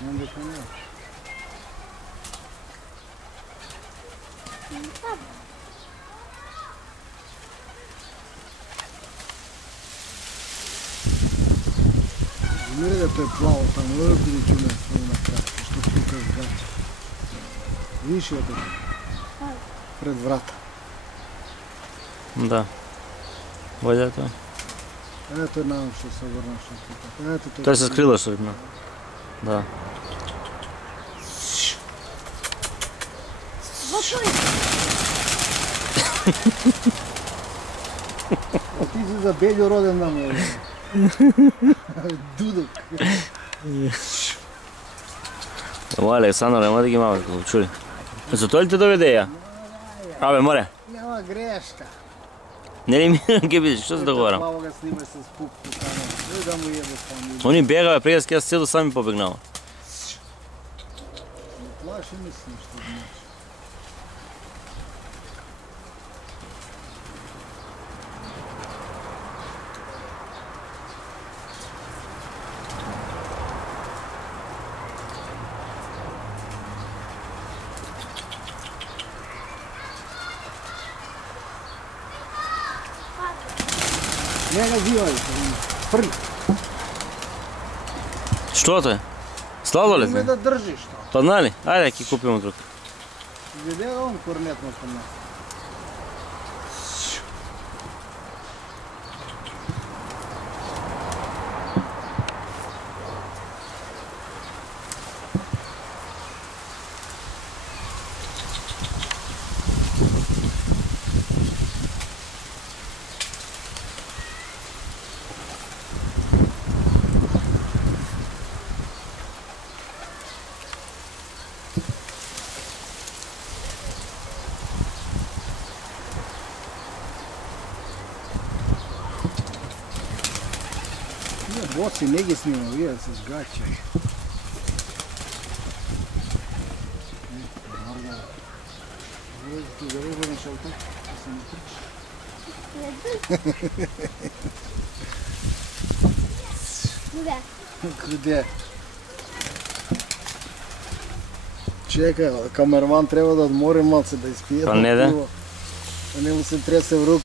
Знам дека не е. Мире да тој плаво таму, да биде чуне свој на кратко, што тука згача. Видиш ја тоа? Пред врата. Да. Војде тоа? Ето нам што се врнаш тука. Ето Тој се скрила што видно. Да. Ти си за Белјо роден на ме. Дудок. Ова Александр, нема да ги мава како чули. За тоа ли те доведе ја? Абе, море. Нема грешка. Нели ми ќе бидеш, што се договорам? Плаво га снима со спуп тука. Тој да му једе фамилија. Они бегаве прега ќе седо сами побегнава. Плаши мислам што значи. Не га зивај, први. Што тоа е? Сладолед? Име да држиш тоа. Па знали? Ајде ќе купиме друг. Виде га он корнетно кон нас. Боци не ги снима, вие се сгачај. Ти да ребо на шалтак, да се не прича. Куде? Чекај, камерман треба да одмори малце, да изпие. Па не да. Да не му се тресе в рука.